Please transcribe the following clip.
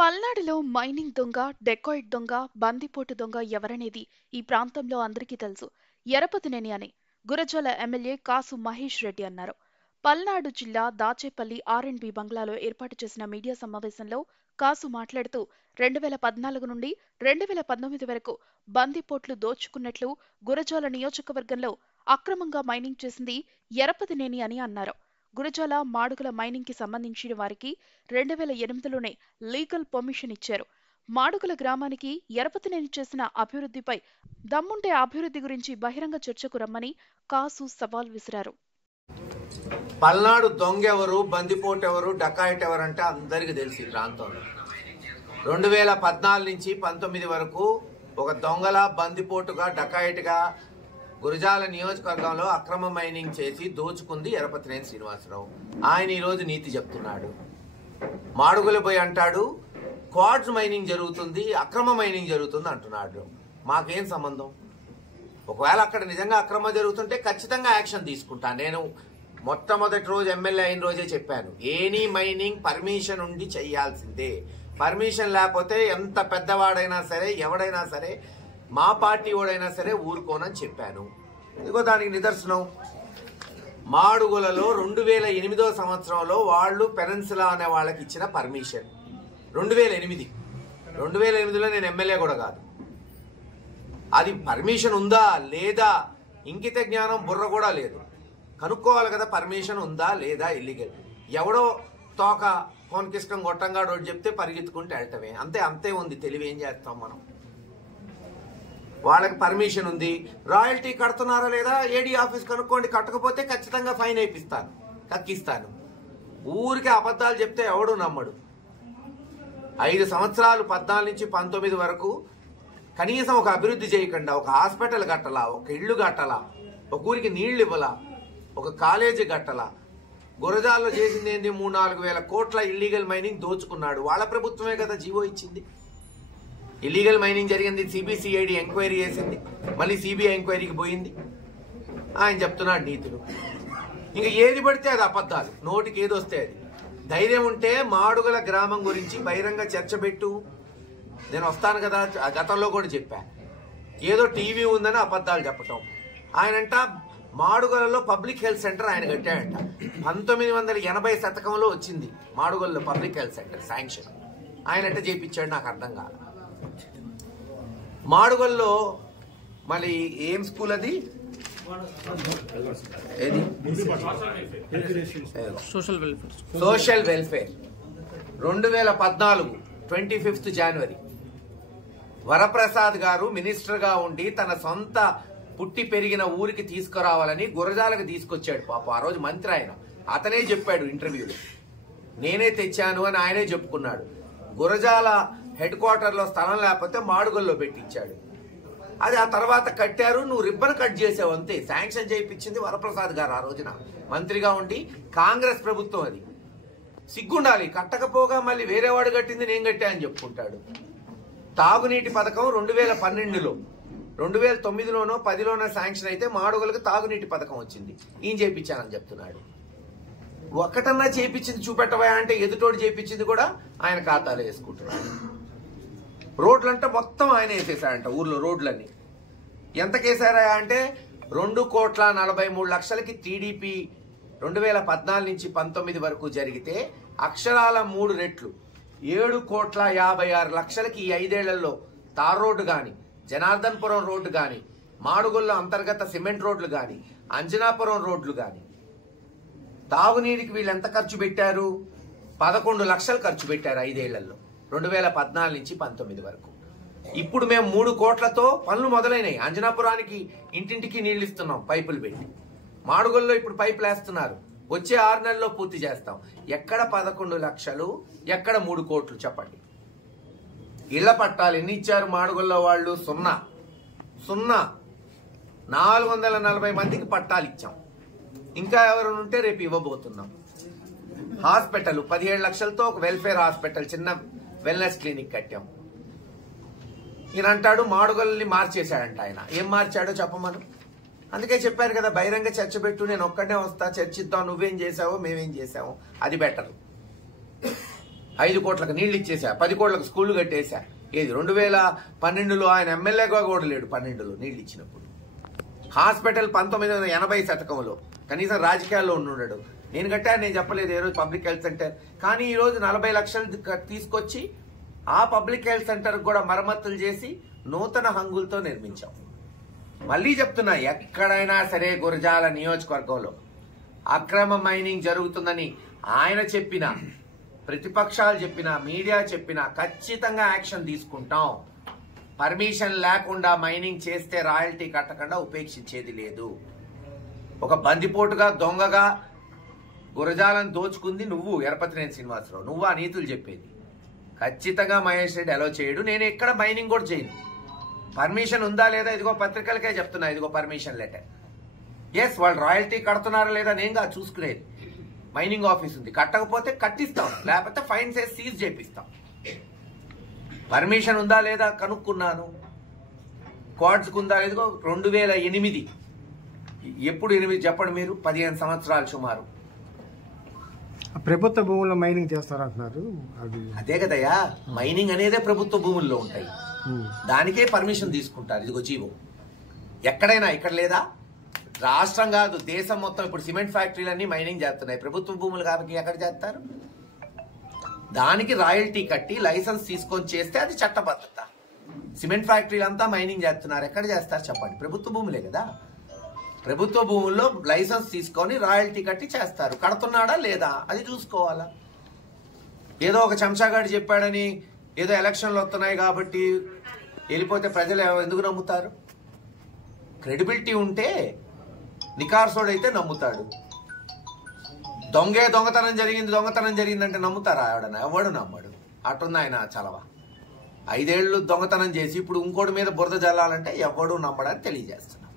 పల్నాడులో మైనింగ్ దొంగ, డెకాయిట్ దొంగ, బందిపోటు దొంగ ఎవరనేది ఈ ప్రాంతంలో అందరికీ తెలుసు. ఎరపతినేని అని గురజాల ఎమ్మెల్యే కాసు మహేష్ రెడ్డి అన్నారు. పల్నాడు జిల్లా దాచేపల్లి ఆర్ఎండ్బి బంగ్లాలో ఏర్పాటు చేసిన మీడియా సమావేశంలో కాసు మాట్లాడుతూ 2014 నుండి 2019 వరకు బందిపోట్లు దోచుకున్నట్లు గురజాల నియోజకవర్గంలో అక్రమంగా మైనింగ్ చేసింది ఎరపతినేని అని అన్నారు. గురజాల మాడుగుల మైనింగ్ కి సంబంధించిన వారికి 2008లోనే లీగల్ పర్మిషన్ ఇచ్చారు. మాడుగుల గ్రామానికి ఎరపతినేని చేసిన అభివృద్ధిపై దమ్ముంటే అభివృద్ధి గురించి బహిరంగ చర్చకు రమ్మని కాసు సవాల్ విసిరారు. పల్నాడు దొంగెవరు, బందిపోటెవరు, డకాయిట్ ఎవరంటే అందరికీ తెలిసి ప్రాంతంలో 2014 నుంచి 19 వరకు ఒక దొంగల, బందిపోటుగా, డకాయిట్గా గురజాల నియోజకవర్గంలో అక్రమ మైనింగ్ చేసి దోచుకుంది ఎరపతినేని శ్రీనివాసరావు. ఆయన ఈరోజు నీతి చెప్తున్నాడు. మాడుగులు పోయి అంటాడు క్వార్ట్జ్ మైనింగ్ జరుగుతుంది, అక్రమ మైనింగ్ జరుగుతుంది అంటున్నాడు. మాకేం సంబంధం? ఒకవేళ అక్కడ నిజంగా అక్రమ జరుగుతుంటే ఖచ్చితంగా యాక్షన్ తీసుకుంటా. నేను మొట్టమొదటి రోజు ఎమ్మెల్యే అయిన రోజే చెప్పాను, ఎనీ మైనింగ్ పర్మిషన్ ఉండి చెయ్యాల్సిందే. పర్మిషన్ లేకపోతే ఎంత పెద్దవాడైనా సరే, ఎవడైనా సరే, మా పార్టీ వాడైనా సరే ఊరుకోనని చెప్పాను. ఇదిగో దానికి నిదర్శనం. మాడుగులలో 2008 సంవత్సరంలో వాళ్ళు పెనన్సులా అనే వాళ్ళకి ఇచ్చిన పర్మిషన్ 2008లో నేను ఎమ్మెల్యే కూడా కాదు. అది పర్మిషన్ ఉందా లేదా ఇంకిత జ్ఞానం బుర్ర కూడా లేదు. కనుక్కోవాలి కదా, పర్మిషన్ ఉందా లేదా. ఇల్లీగల్ ఎవడో తోక కోనకిష్టం గొట్టంగా రోడ్డు చెప్తే పరిగెత్తుకుంటే వెళ్ళటమే. అంతే ఉంది. తెలివి ఏం చేస్తాం మనం? వాళ్ళకి పర్మిషన్ ఉంది. రాయల్టీ కడుతున్నారా లేదా ఏడీ ఆఫీస్ కనుక్కోండి. కట్టకపోతే ఖచ్చితంగా ఫైన్ వేయిస్తాను, కక్కిస్తాను. ఊరికి అబద్ధాలు చెప్తే ఎవడు నమ్మడు. 5 సంవత్సరాలు 14 నుంచి 19 వరకు కనీసం ఒక అభివృద్ధి చేయకుండా ఒక హాస్పిటల్ కట్టలా, ఒక ఇళ్లు కట్టలా, ఒక ఊరికి నీళ్లు ఇవ్వలా, ఒక కాలేజీ కట్టలా. గురజాల్లో చేసింది ఏంది? 3-4 వేల కోట్ల ఇల్లీగల్ మైనింగ్ దోచుకున్నాడు. వాళ్ళ ప్రభుత్వమే కదా జీవో ఇచ్చింది. ఇల్లీగల్ మైనింగ్ జరిగింది, సిబిసిఐడి ఎంక్వైరీ చేసింది, మళ్ళీ సిబిఐ ఎంక్వైరీకి పోయింది. ఆయన చెప్తున్నాడు నీతులు. ఇంకా ఏది పడితే అది అబద్ధాలు, నోటికి ఏది వస్తే అది. ధైర్యం ఉంటే మాడుగుల గ్రామం గురించి బహిరంగ చర్చ పెట్టు. నేను వస్తాను కదా, గతంలో కూడా చెప్పా. ఏదో టీవీ ఉందని అబద్ధాలు చెప్పటం. ఆయనంట మాడుగులలో పబ్లిక్ హెల్త్ సెంటర్ ఆయన కట్టాడంట. 1980 శతకంలో వచ్చింది మాడుగులలో పబ్లిక్ హెల్త్ సెంటర్ శాంక్షన్. ఆయనంట చేయించాడు, నాకు అర్థం కాదు. మాడుగుల్లో మళ్ళీ ఏం స్కూల్ అది? ఏది? Social welfare. 2014 25th జనవరి వరప్రసాద్ గారు మినిస్టర్గా ఉండి తన సొంత పుట్టి పెరిగిన ఊరికి తీసుకురావాలని గురజాలకు తీసుకొచ్చాడు. పాప ఆ రోజు మంత్రి ఆయన. అతనే చెప్పాడు ఇంటర్వ్యూలో, నేనే తెచ్చాను అని ఆయనే చెప్పుకున్నాడు. గురజాల హెడ్ క్వార్టర్లో స్థలం లేకపోతే మాడుగుల్లో పెట్టించాడు. అది ఆ తర్వాత కట్టారు. నువ్వు రిబ్బన్ కట్ చేసావు అంతే. శాంక్షన్ చేయించింది వరప్రసాద్ గారు ఆ రోజున మంత్రిగా ఉండి. కాంగ్రెస్ ప్రభుత్వం అది. సిగ్గుండాలి. కట్టకపోగా మళ్ళీ వేరేవాడు కట్టింది నేను కట్టా అని చెప్పుకుంటాడు. తాగునీటి పథకం 2012లో 2009లోనో 10లోనో శాంక్షన్ అయితే మాడుగులకు తాగునీటి పథకం వచ్చింది. ఈయన చేయించానని చెప్తున్నాడు. ఒక్కటన్నా చేయించింది చూపెట్టవా అంటే ఎదుటోడు చేయించింది కూడా ఆయన ఖాతాలో వేసుకుంటున్నాడు. రోడ్లంటే మొత్తం ఆయన వేసేసాడంట ఊర్లో రోడ్లన్నీ. ఎంత కేసారా అంటే 2,43,00,000కి టీడీపీ 2014 నుంచి 19 వరకు జరిగితే అక్షరాల 3 రెట్లు 7,56,00,000కి ఈ 5 ఏళ్లలో తార్ రోడ్డు గాని, జనార్దన్పురం రోడ్డు గాని, మాడుగుల్లో అంతర్గత సిమెంట్ రోడ్లు గాని, అంజనాపురం రోడ్లు గాని. తాగునీటికి వీళ్ళు ఎంత ఖర్చు పెట్టారు? 11 లక్షలు ఖర్చు పెట్టారు 5 ఏళ్లలో 2014 నుంచి 19 వరకు. ఇప్పుడు మేము 3 కోట్లతో పనులు మొదలైనవి. అంజనాపురానికి ఇంటింటికి నీళ్లు ఇస్తున్నాం పైపులు పెట్టి. మాడుగుల్లో ఇప్పుడు పైపులు వేస్తున్నారు. వచ్చే 6 నెలల్లో పూర్తి చేస్తాం. ఎక్కడ 11 లక్షలు, ఎక్కడ 3 కోట్లు చెప్పండి. ఇళ్ల పట్టాలు ఎన్ని ఇచ్చారు మాడుగుల్లో వాళ్ళు? 0 440 మందికి పట్టాలు ఇచ్చాం. ఇంకా ఎవరు ఉంటే రేపు ఇవ్వబోతున్నాం. హాస్పిటల్ 17 లక్షలతో ఒక వెల్ఫేర్ హాస్పిటల్, చిన్న వెల్నెస్ క్లినిక్ కట్టాం. ఈయన అంటాడు మాడుగుల్ని మార్చేశాడంట. ఆయన ఏం మార్చాడో చెప్పమను. అందుకే చెప్పారు కదా, బహిరంగ చర్చ పెట్టు, నేను ఒక్కడే వస్తా, చర్చిద్దాం, నువ్వేం చేసావో మేమేం చేసావో, అది బెటర్. 5 కోట్లకు నీళ్లు ఇచ్చేసా, 10 కోట్లకు స్కూళ్లు కట్టేశా. ఏది 2012లో ఆయన ఎమ్మెల్యేగా కూడా లేడు. 12లో నీళ్లు ఇచ్చినప్పుడు హాస్పిటల్ 1980 శతకంలో కనీసం రాజకీయాల్లో ఉన్నాడు. నేను కట్టాను, నేను చెప్పలేదు ఏ రోజు పబ్లిక్ హెల్త్ సెంటర్. కానీ ఈ రోజు 40 లక్షలు తీసుకొచ్చి ఆ పబ్లిక్ హెల్త్ సెంటర్ కూడా మరమ్మతులు చేసి నూతన హంగులతో నిర్మించాం. మళ్ళీ చెప్తున్నా, ఎక్కడైనా సరే గురజాల నియోజకవర్గంలో అక్రమ మైనింగ్ జరుగుతుందని ఆయన చెప్పినా, ప్రతిపక్షాలు చెప్పినా, మీడియా చెప్పినా ఖచ్చితంగా యాక్షన్ తీసుకుంటాం. పర్మిషన్ లేకుండా మైనింగ్ చేస్తే రాయల్టీ కట్టకుండా ఉపేక్షించేది లేదు. ఒక బందిపోటుగా దొంగగా గురజాలను దోచుకుంది నువ్వు, ఎరపతినేని శ్రీనివాసరావు. నువ్వు ఆ నీతులు చెప్పేది. ఖచ్చితంగా మహేష్ రెడ్డి అలో చేయడు. నేను ఎక్కడ మైనింగ్ కూడా చేయను. పర్మిషన్ ఉందా లేదా ఇదిగో పత్రికలకే చెప్తున్నా, ఇదిగో పర్మిషన్ లెటర్. ఎస్, వాళ్ళు రాయల్టీ కడుతున్నారా లేదా నేను చూసుకునేది. మైనింగ్ ఆఫీస్ ఉంది, కట్టకపోతే కట్టిస్తాం, లేకపోతే ఫైన్స్ వేసి సీజ్ చేపిస్తాం. పర్మిషన్ ఉందా లేదా కనుక్కున్నాను. క్వాడ్స్కి ఉందా లేదో 2008. ఎప్పుడు 8 చెప్పండి మీరు? 15 సంవత్సరాలు సుమారు. ప్రభుత్వ భూముల్లో మైనింగ్ చేస్తారంటున్నారు. అదే కదయ్యా, మైనింగ్ అనేదే ప్రభుత్వ భూముల్లో ఉంటాయి. దానికే పర్మిషన్ తీసుకుంటారు. ఇదిగో జీవో. ఎక్కడైనా, ఇక్కడ లేదా? రాష్ట్రం కాదు, దేశం మొత్తం ఇప్పుడు సిమెంట్ ఫ్యాక్టరీలన్నీ మైనింగ్ చేస్తున్నాయి. ప్రభుత్వ భూములు కాబట్టి ఎక్కడ చేస్తారు? దానికి రాయల్టీ కట్టి లైసెన్స్ తీసుకొని చేస్తే అది చట్టబద్ధత. సిమెంట్ ఫ్యాక్టరీలు అంతా మైనింగ్ చేస్తున్నారు, ఎక్కడ చేస్తారు చెప్పండి? ప్రభుత్వ భూములే కదా. ప్రభుత్వ భూముల్లో లైసెన్స్ తీసుకొని రాయల్టీ కట్టి చేస్తారు. కడుతున్నాడా లేదా అది చూసుకోవాలా. ఏదో ఒక చెంచాగాడు చెప్పాడని ఏదో ఎలక్షన్లు వస్తున్నాయి కాబట్టి వెళ్ళిపోతే ప్రజలు ఎందుకు నమ్ముతారు? క్రెడిబిలిటీ ఉంటే నికార్సోడైతే నమ్ముతాడు. దొంగతనం జరిగిందంటే నమ్ముతారా? ఎవడు నమ్మడు. అటుంది ఆయన చలవ. 5 ఏళ్ళు దొంగతనం చేసి ఇప్పుడు ఇంకోటి మీద బురద జల్లాలంటే ఎవడు నమ్మడని తెలియజేస్తున్నా.